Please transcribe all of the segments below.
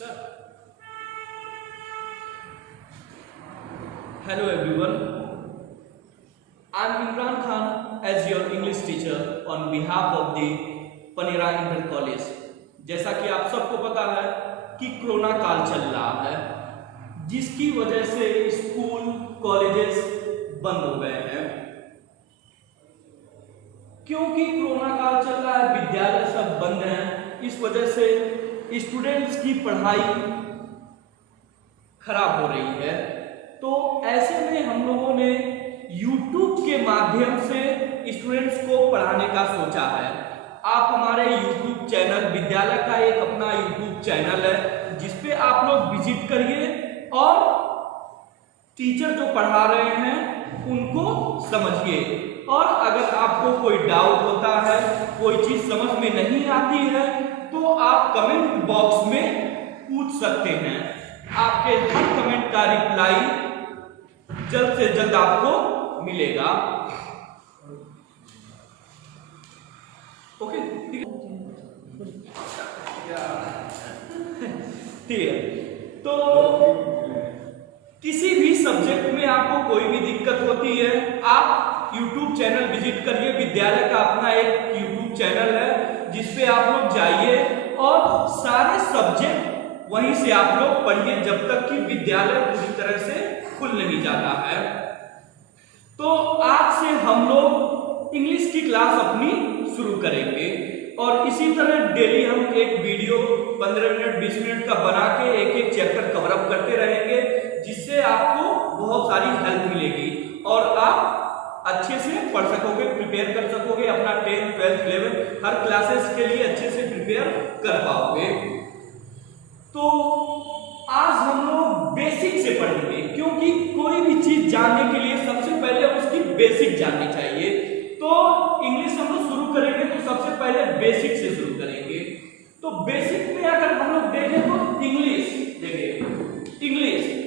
Sir. Hello everyone. I am Imran Khan as your English teacher on behalf of the Panera Inter College. जैसा कि आप सबको पता है कि कोरोना काल चल रहा है, जिसकी वजह से स्कूल कॉलेजेस बंद हो गए हैं। क्योंकि कोरोना काल चल रहा है, विद्यालय सब बंद हैं, इस वजह से स्टूडेंट्स की पढ़ाई खराब हो रही है। तो ऐसे में हम लोगों ने YouTube के माध्यम से स्टूडेंट्स को पढ़ाने का सोचा है। आप हमारे YouTube चैनल, विद्यालय का एक अपना YouTube चैनल है, जिसपे आप लोग विजिट करिए और टीचर जो पढ़ा रहे हैं उनको समझिए। और अगर आपको कोई डाउट होता है, कोई चीज समझ में नहीं आती है, तो आप कमेंट बॉक्स में पूछ सकते हैं। आपके हर कमेंट का रिप्लाई जल्द से जल्द आपको मिलेगा। ओके, ठीक है। तो किसी भी सब्जेक्ट में आपको कोई भी दिक्कत होती है, आप YouTube चैनल विजिट करिए। विद्यालय का अपना एक YouTube चैनल है, जिसपे आप लोग जाइए और सारे सब्जेक्ट वहीं से आप लोग पढ़िए, जब तक कि विद्यालय पूरी तरह से खुल नहीं जाता है। तो आज से हम लोग इंग्लिश की क्लास अपनी शुरू करेंगे और इसी तरह डेली हम एक वीडियो 15 मिनट 20 मिनट का बना के एक एक चैप्टर कवर अप करते रहेंगे, जिससे आपको बहुत सारी हेल्प मिलेगी और आप अच्छे से पढ़ सकोगे, प्रिपेयर कर सकोगे। अपना 10th 12th 11th हर क्लासेस के लिए अच्छे से प्रिपेयर कर पाओगे। तो आज हम लोग बेसिक से पढ़ेंगे, क्योंकि कोई भी चीज जानने के लिए सबसे पहले उसकी बेसिक जाननी चाहिए। तो इंग्लिश हम लोग शुरू करेंगे तो सबसे पहले बेसिक से शुरू करेंगे। तो बेसिक में अगर हम लोग देखें तो इंग्लिश देखिए, इंग्लिश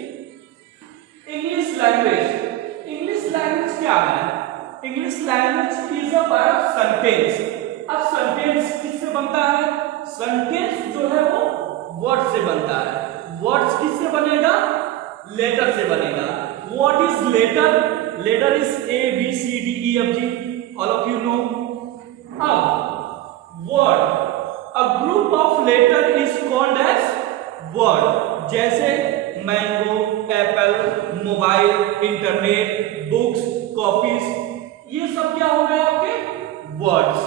लैंग्वेज क्या है? English language is a part of sentence. अब सेंटेंस किससे बनता है? सेंटेंस जो है वो वर्ड से बनता है। वर्ड्स किससे बनेगा? लेटर से बनेगा। What is letter? Letter is A B C D E F G, all of you know. अब word, a group of letter is called as word. जैसे mango, apple, mobile, internet, books, copies, ये सब क्या हो गए आपके? Words.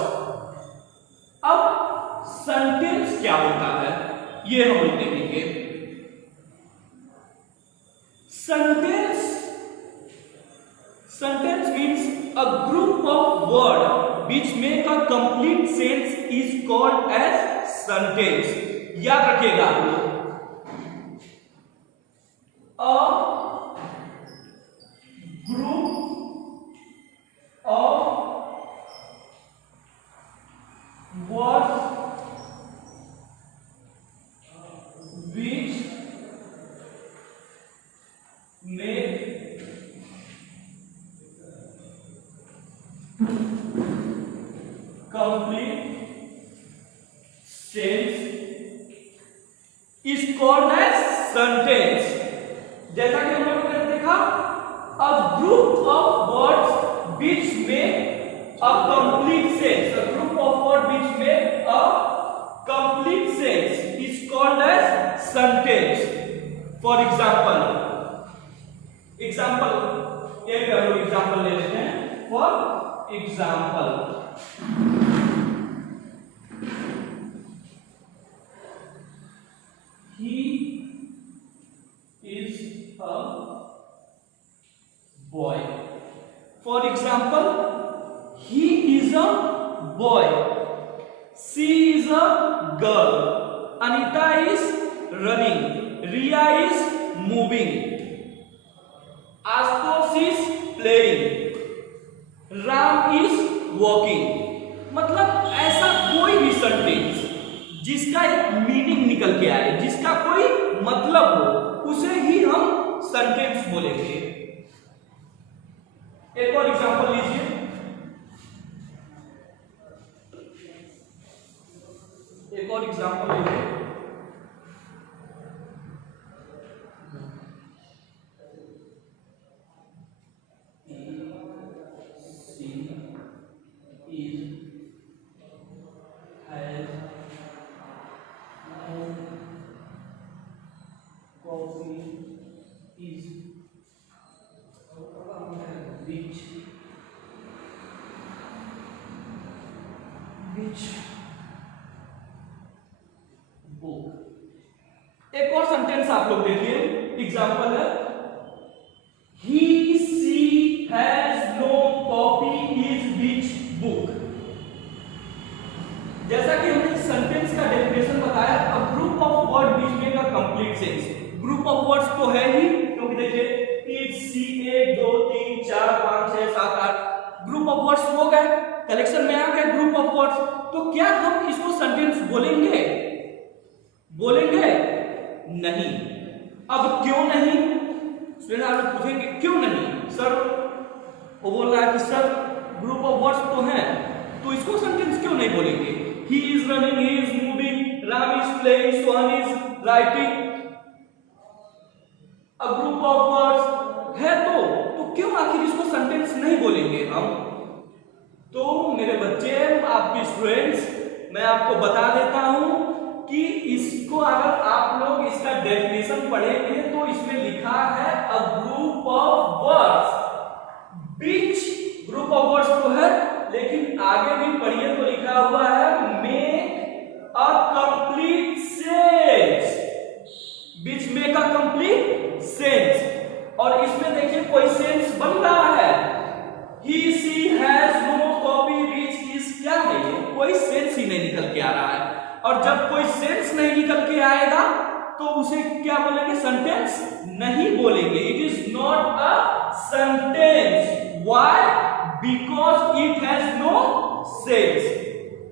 अब sentence क्या होता है ये हम लोग देखेंगे। Sentence means a group of words which make a complete sense is called as sentence. याद रखिएगा आप लोग, a group of words which make complete sense is called as sentence. जैसा कि हम लोगों ने देखा, a group of words which make a complete sense, a group of words which make a complete sense is called as sentence. For example, एक हम लोग example ले लेते हैं। For example, he is a boy. For example, he is a boy, she is a girl, Anita is running, Riya is moving, Astos is playing, Ram is walking। मतलब ऐसा कोई भी सेंटेंस जिसका एक मीनिंग निकल के आए, जिसका कोई मतलब हो, उसे ही हम सेंटेंस बोलेंगे। एक और एग्जांपल लीजिए। Which book. एक और सेंटेंस आप लोग देखिए, एग्जांपल है he she has no copy is which book. जैसा कि हमने सेंटेंस का डेफिनेशन बताया, a group of word which make a complete sense. Group of words तो है ही, क्योंकि देखिए is she 1 2 3 4 5 6 7 8 group of words हो गए, कलेक्शन में आ गए ग्रुप ऑफ वर्ड्स। तो क्या हम इसको सेंटेंस बोलेंगे? बोलेंगे नहीं। अब क्यों नहीं? स्टूडेंट आप लोग पूछेंगे क्यों नहीं सर? वो बोल रहा है कि सर ग्रुप ऑफ वर्ड्स तो हैं, तो इसको सेंटेंस क्यों नहीं बोलेंगे? He is running, he is moving, Ram is playing, Sohan is writing, a group of words है तो क्यों आखिर इसको सेंटेंस नहीं बोलेंगे हम? तो मेरे बच्चे, आपके स्टूडेंट्स, मैं आपको बता देता हूं कि इसको अगर आप लोग इसका डेफिनेशन पढ़ेंगे तो इसमें लिखा है अ group of words. Beach group of words तो है, लेकिन आगे भी पढ़िए तो लिखा हुआ है make a complete sense. Which make a complete sense, और इसमें देखिए कोई सेंस बन रहा है। He she has no copy which is क्या है? कोई सेंस ही नहीं निकल के आ रहा है। और जब कोई सेंस नहीं निकल के आएगा तो उसे क्या बोलेंगे? सेंटेंस नहीं बोलेंगे। It is not a sentence. Why? Because it has no sense.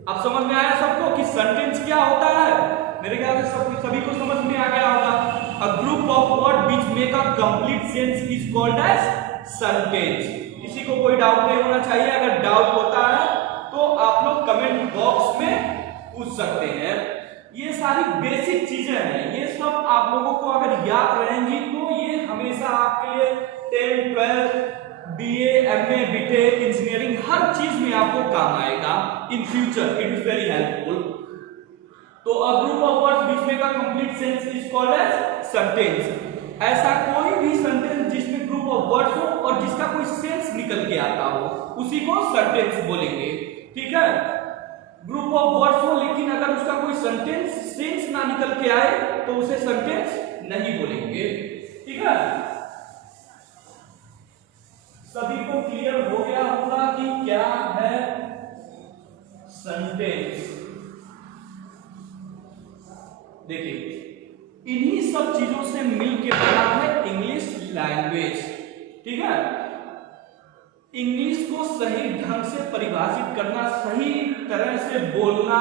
अब समझ में आया सबको कि सेंटेंस क्या होता है? मेरे ख्याल से सभी को समझ में आ गया होगा। A group of word which make a complete sense is called as sentence. किसी को कोई डाउट नहीं होना चाहिए। अगर डाउट होता है तो आप लोग कमेंट बॉक्स में पूछ सकते हैं। ये सारी बेसिक चीजें हैं, ये सब आप लोगों को अगर याद रहेंगी तो ये हमेशा आपके लिए 10, 12, बीए, एमए, बीटेक, इंजीनियरिंग हर चीज में आपको काम आएगा in future. It is very helpful. तो a group of words which make a complete sense is called as sentence. ऐसा कोई भी सेंटेंस जिसमें ग्रुप ऑफ वर्ड्स हो और जिसका कोई सेंस निकल के आता हो, उसी को सेंटेंस बोलेंगे। ठीक है? ग्रुप ऑफ वर्ड्स हो लेकिन अगर उसका कोई सेंस ना निकल के आए तो उसे सेंटेंस नहीं बोलेंगे। ठीक है? सभी को क्लियर हो गया होगा कि क्या है सेंटेंस। देखिए, इन्हीं सब चीजों से मिलके बना है इंग्लिश लैंग्वेज। ठीक है? इंग्लिश को सही ढंग से परिभाषित करना, सही तरह से बोलना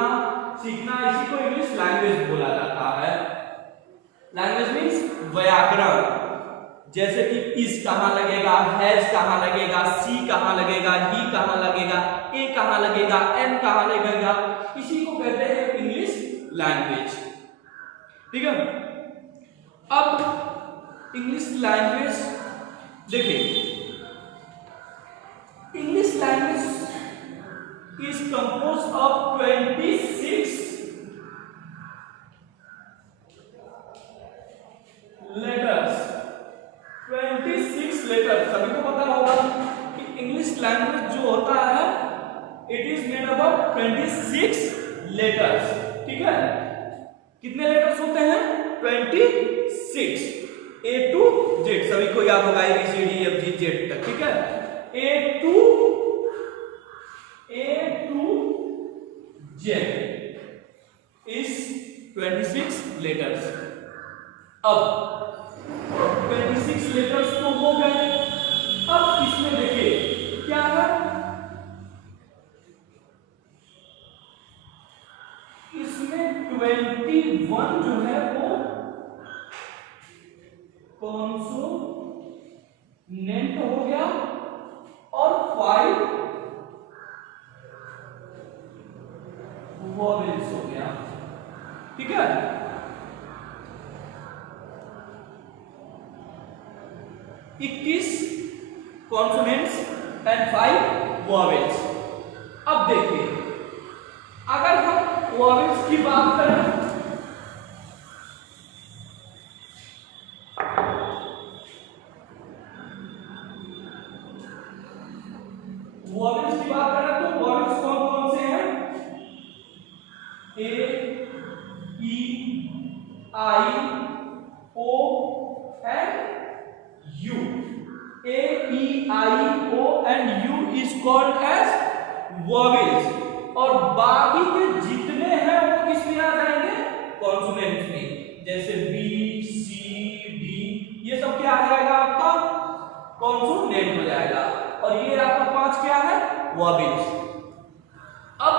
सीखना, इसी को इंग्लिश लैंग्वेज बोला जाता है। लैंग्वेज मीन्स व्याकरण। जैसे कि इस कहां लगेगा, हैज कहां लगेगा, सी कहां लगेगा, ही कहां लगेगा, ए कहां लगेगा, एम कहां लगेगा, इसी को कहते हैं इंग्लिश लैंग्वेज। ठीक है? अब इंग्लिश लैंग्वेज देखिए, English language is composed of 26 letters. 26 letters. सभी को पता होगा कि इंग्लिश लैंग्वेज जो होता है it is made up of 26 letters. ठीक है? कितने लेटर्स होते हैं? 26, ए टू जेड। सभी को याद होगा ABCDEFG तक। ठीक है? A to Z is 26 letters। अब 26 लेटर्स तो हो गए। अब इसमें देखिए क्या है, इसमें 21 जो है वो कॉन्सोनेंट हो गया और 5 वॉवेल्स हो गया। ठीक है? 21 कॉन्सोनेंट्स एंड 5 वॉवेल्स। अब देखिए, अगर हम वॉवेल्स की बात करें, वॉवेल्स की बात करें तो वॉवेल्स कौन कौन से हैं? E I O and U. A, E, I, O and U is called as vowels। और बाकी के जितने हैं वो किस में आ जाएंगे? कॉन्सोनेंट्स में। जैसे B, C, D ये सब क्या आ जाएगा आपका? कॉन्सोनेंट हो जाएगा। और ये आपका 5 क्या है? वॉवेल्स। अब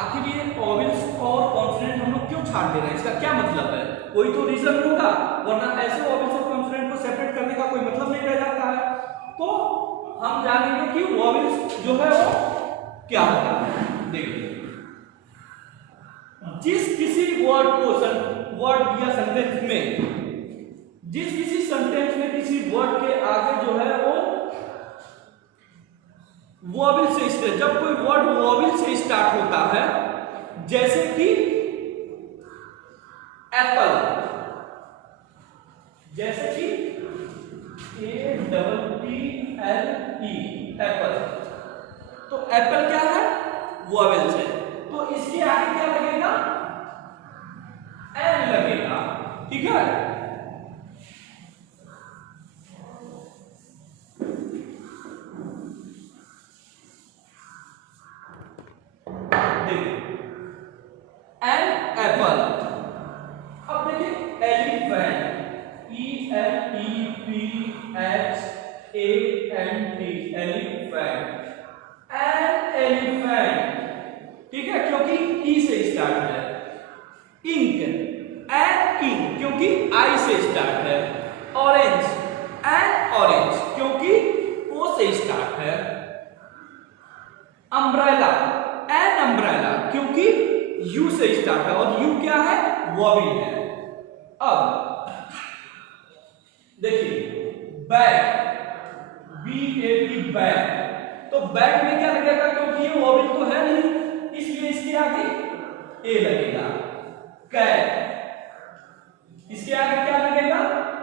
आखिर ये वॉवेल्स और कॉन्सोनेंट हम लोग क्यों छाड़ दे रहे हैं? इसका क्या मतलब है? कोई तो रीजन होगा, वरना ऐसे वॉवेल्स और कॉन्सोनेंट को सेपरेट करने का कोई मतलब नहीं रह जाता है। तो हम जानेंगे कि वॉवेल्स जो है वो क्या होता है। देखिए, जिस किसी वर्ड या सेंटेंस में, जिस किसी सेंटेंस में किसी वर्ड के आगे जो है वो वॉवेल से, जब कोई वर्ड वॉवेल से स्टार्ट होता है, जैसे कि एप्पल, जैसे कि APPLE एप्पल, तो एप्पल क्या है? वॉवेल से। तो इसके आगे क्या लगेगा? एन लगेगा। ठीक है, देखिए एन एप्पल। अब देखिए elephant, ELEPHANT elephant, an elephant. ठीक है, क्योंकि ई से स्टार्ट है। इंक, एन इंक क्योंकि आई से स्टार्ट है। ऑरेंज, एन ऑरेंज क्योंकि ओ से स्टार्ट है। अम्ब्रेला, एन अम्ब्रेला क्योंकि यू से स्टार्ट है, और यू क्या है? वॉवेल है। अब देखिए बैग, BAG बैग, तो बैग में क्या लगेगा? क्योंकि ये वॉवेल तो है नहीं, इसलिए इसके आगे ए लगेगा। कैट, इसके आगे क्या लगेगा?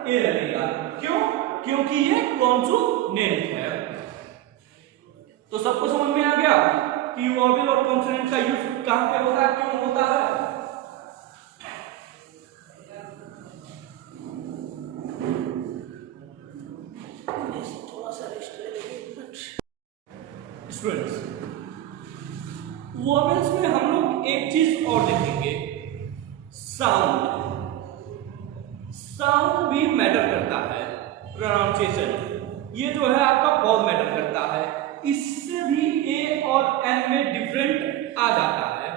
ए लगेगा। क्यों? क्योंकि ये कॉन्सोनेंट है। तो सबको समझ में आ गया कि वॉवेल और कॉन्सोनेंट का यूज कहां पे होता है, क्यों होता है। स्टूडेंट्स, वॉवेल्स में हम लोग एक चीज और देखेंगे, साउंड। साउंड भी मैटर करता है। प्रोनाउंसिएशन ये जो है आपका बहुत मैटर करता है। इससे भी ए और एन में डिफरेंट आ जाता है।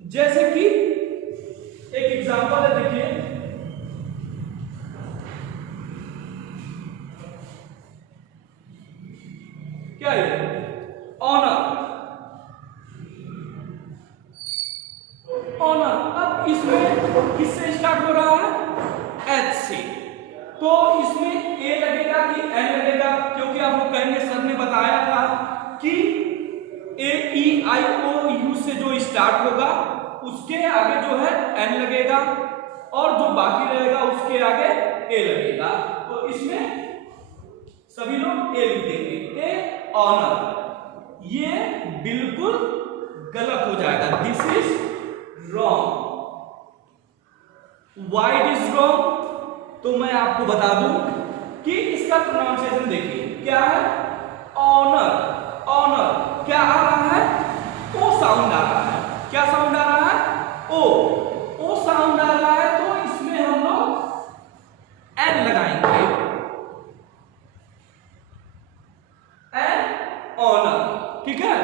जैसे कि एक एग्जांपल है, देखिए क्या है? Honour, honour. अब इसमें किससे स्टार्ट हो रहा है? एच से। तो इसमें ए लगेगा कि एन लगेगा? क्योंकि आप लोग कहेंगे सर ने बताया था कि AEIOU से जो स्टार्ट होगा उसके आगे जो है एन लगेगा, और जो बाकी रहेगा उसके आगे ए लगेगा। तो इसमें सभी लोग ए लिख देंगे। ए ऑनर, ये बिल्कुल गलत हो जाएगा। This is wrong. Why it is wrong? तो मैं आपको बता दूं कि इसका प्रोनाउंसिएशन देखिए क्या है। ऑनर, ऑनर क्या आ रहा है? ओ साउंड आ रहा है। क्या साउंड आ रहा है? ओ साउंड आ रहा है। तो इसमें हम लोग एन लगाएंगे, एन ऑनर। ठीक है,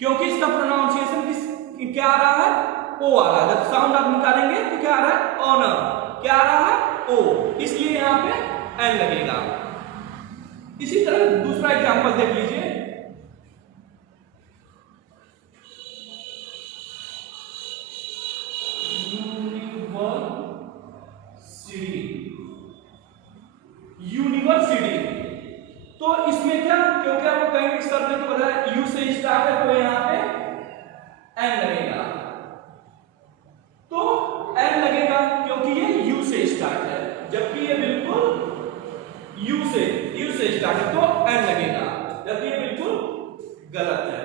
क्योंकि इसका प्रोनाउंसिएशन क्या आ रहा है? ओ आ रहा है। जब साउंड आप निकालेंगे तो क्या आ रहा है? ऑनर। क्या आ रहा है? ओ, इसलिए यहां पे एन लगेगा। इसी तरह दूसरा एग्जांपल देख लीजिए। यूनिवर्सिटी। तो इसमें क्या, क्योंकि आपको कहेंगे सर ने तो बताया यू से स्टार्ट है, तो यहां पे एन लगेगा। तो एन लगेगा क्योंकि ये यू से स्टार्ट है, जबकि ये बिल्कुल यू से स्टार्ट है, तो एन लगेगा। जबकि ये बिल्कुल गलत है।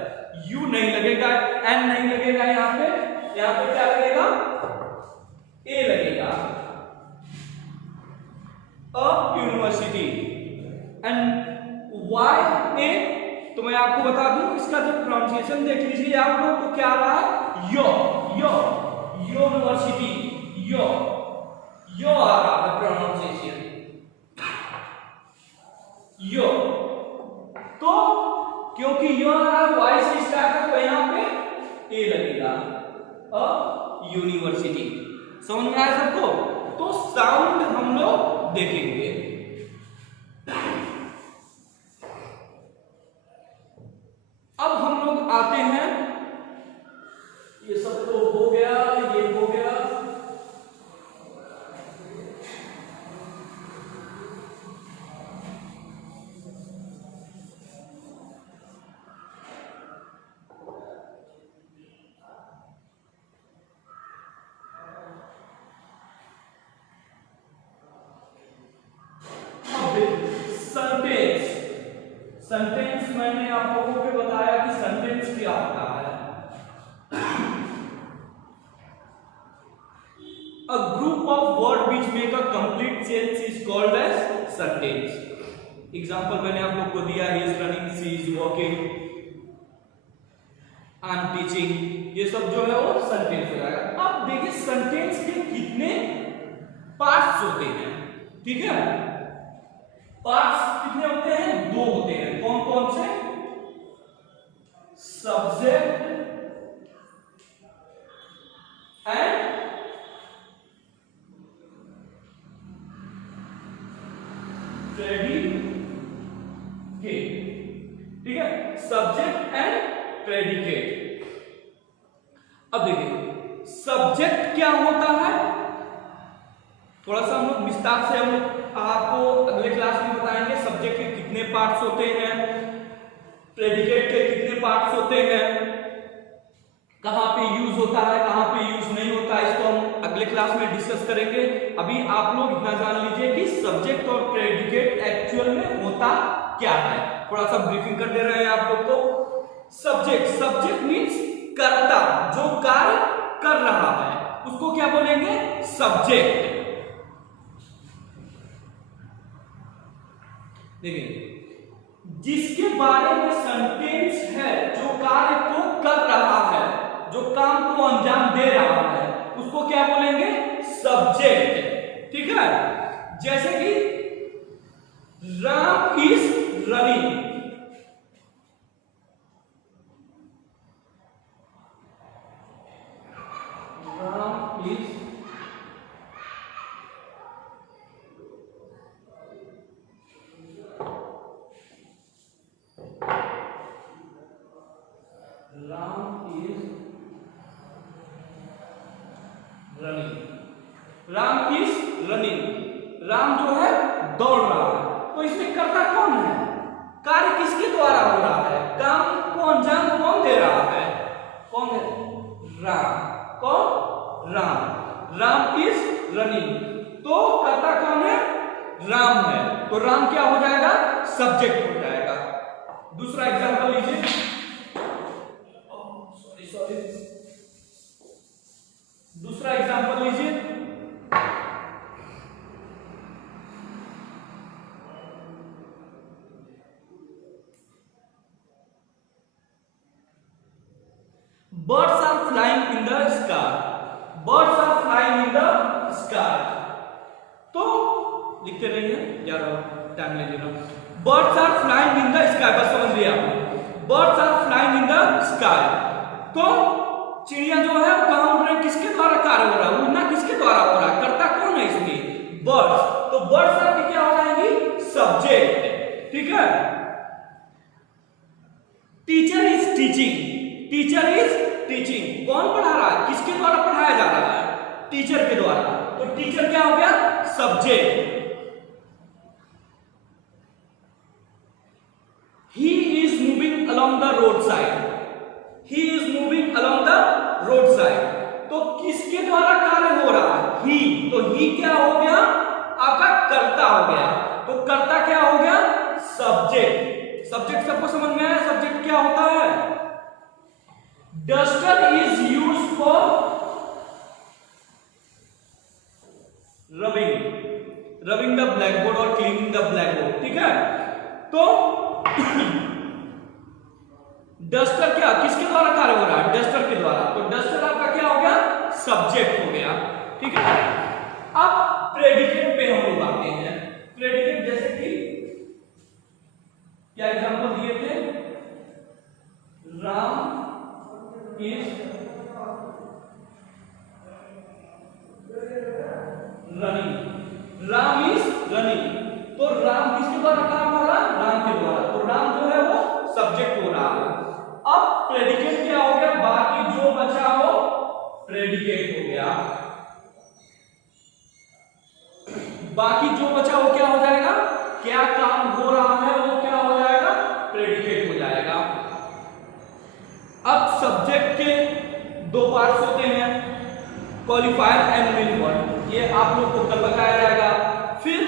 यू नहीं लगेगा, एन नहीं लगेगा यहाँ पे, यहाँ पे क्या लगेगा, ए लगेगा, अ यूनिवर्सिटी। एंड वाई ए, तो मैं आपको बता दूं इसका जब प्रोनाउंसिएशन देख लीजिए आप लोग, तो क्या रहा है, यो यो यूनिवर्सिटी, यो यो आ रहा है प्रोनाउंसिएशन, यो। तो क्योंकि यो आ रहा है वाई से स्टार्ट है, तो यहां पे ए लगेगा, अ यूनिवर्सिटी। समझ में आया सबको? तो साउंड हम लोग देखेंगे। अब हम लोग आते हैं, ये सब तो हो गया, ये हो गया। सेंटेंस मैंने आप लोगों को बताया कि सेंटेंस क्या होता है। A group of words which make a complete sentence is called as sentence. Example मैंने आप लोग को दिया, he is running, she is walking, I am teaching, ये सब जो है वो सेंटेंस हो जाएगा। अब देखिए सेंटेंस के कितने पार्ट्स होते हैं, ठीक है? पार्ट्स कितने होते हैं, दो होते हैं। कौन कौन से? सब्जेक्ट एंड प्रेडिकेट, ठीक है, सब्जेक्ट एंड प्रेडिकेट। अब देखिए सब्जेक्ट क्या होता है, थोड़ा सा हम लोग विस्तार से हम लोग आपको अगले क्लास में बताएंगे। सब्जेक्ट के कितने पार्ट्स होते हैं, प्रेडिकेट के कितने पार्ट्स होते हैं, कहां पे यूज होता है, कहां पे यूज नहीं होता है, इसको हम अगले क्लास में डिस्कस करेंगे। अभी आप लोग इतना जान लीजिए कि सब्जेक्ट और प्रेडिकेट एक्चुअल में होता क्या है। थोड़ा सा ब्रीफिंग कर दे रहे हैं आप लोग को। सब्जेक्ट मीन्स कर्ता, जो कार्य कर रहा है उसको क्या बोलेंगे, सब्जेक्ट। देखिए जिसके बारे में सेंटेंस है, जो कार्य को कर रहा है, जो काम को अंजाम दे रहा है, उसको क्या बोलेंगे, सब्जेक्ट, ठीक है? जैसे कि Ram is running, Ram is running, Ram जो है दौड़ रहा है। तो इसमें कर्ता कौन है, कार्य किसके द्वारा हो रहा है, काम को अंजाम कौन दे रहा है, कौन है, राम। कौन, राम इज रनिंग, तो कर्ता कौन है, राम है। तो राम क्या हो जाएगा, सब्जेक्ट हो जाएगा। दूसरा एग्जांपल लीजिए, दूसरा एग्जांपल लीजिए। Birds are flying in the sky. Birds are flying in the sky. तो लिखते रहिए, ज्यादा टाइम ले लेना। Birds are flying in the sky, बस समझ लिया। Birds are flying in the sky. तो चिड़िया जो है वो कहाँ उड़ रही है, किसके द्वारा कार्य हो रहा है, उड़ना किसके द्वारा हो रहा है, कर्ता कौन है इसमें, बर्ड्स। तो बर्ड्स आपकी क्या हो जाएगी, सब्जेक्ट, ठीक है? Teacher is teaching, teacher is teaching, कौन पढ़ा रहा है, किसके द्वारा पढ़ाया जा रहा है, टीचर के द्वारा। तो टीचर क्या हो गया, subject. He is moving along the road side, he is moving along the road side, तो किसके द्वारा कार्य हो रहा है, ही। तो ही क्या हो गया, आपका कर्ता हो गया। तो कर्ता क्या हो गया, सब्जेक्ट। सब्जेक्ट सबको समझ में आया, सब्जेक्ट क्या होता है। Duster is used for rubbing the black board और क्लीनिंग द ब्लैक बोर्ड, ठीक है। तो डस्टर क्या किसके द्वारा कार्य हो रहा है? डस्टर के द्वारा। तो डस्टर आपका क्या हो गया? सब्जेक्ट हो गया, ठीक है। अब प्रेडिकेट पे हम लोग आते हैं। प्रेडिकेट जैसे कि क्या एग्जांपल दिए थे? Ram is running. Ram is running. तो राम किसके द्वारा काम हो रहा है? राम के द्वारा। तो राम जो है वो सब्जेक्ट हो रहा है। अब प्रेडिकेट क्या हो गया? बाकी जो बचा वो प्रेडिकेट हो गया। बाकी जो बचा वो क्या हो जाएगा? क्या काम हो रहा है वो क्या हो जाएगा? प्रेडिकेट हो जाएगा। अब सब्जेक्ट के दो पार्ट्स होते हैं, क्वालिफायर एंड मेन वर्ड। ये आप लोग को कल बताया जाएगा। फिर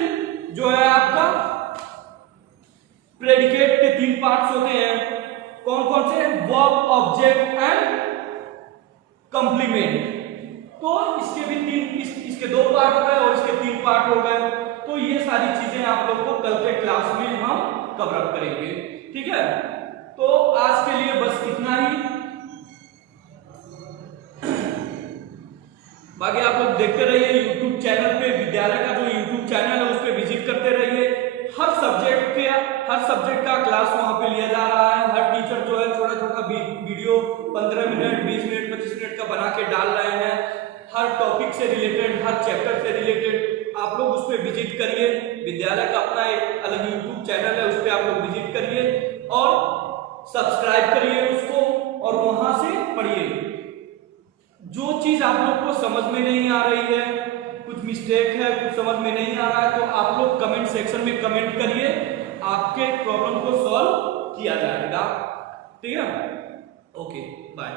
जो है आपका प्रेडिकेट के तीन पार्ट्स होते हैं। कौन कौन से? Verb, object and complement. तो इसके भी इसके दो पार्ट हो गए और इसके तीन पार्ट हो गए। तो ये सारी चीजें आप लोग को कल के क्लास में हम कवर अप करेंगे, ठीक है। तो आज के लिए बस इतना ही। बाकी आप लोग देखते रहिए YouTube चैनल पे, विद्यालय का जो YouTube चैनल है उस पे विजिट करते रहिए। हर सब्जेक्ट का क्लास वहां पे लिया जा रहा है। हर टीचर जो है छोटा छोटा वीडियो 15 मिनट, 20 मिनट, 25 मिनट का बना के डाल रहे हैं। हर टॉपिक से रिलेटेड, हर चैप्टर से रिलेटेड आप लोग उस पर विजिट करिए। विद्यालय का अपना एक अलग YouTube चैनल है, उस पर आप लोग विजिट करिए और सब्सक्राइब करिए उसको और वहां से पढ़िए। जो चीज आप लोग को समझ में नहीं आ रही है, कुछ मिस्टेक है, कुछ समझ में नहीं आ रहा है, तो आप लोग कमेंट सेक्शन में कमेंट करिए, आपके प्रॉब्लम को सॉल्व किया जाएगा, ठीक है। Okay, bye.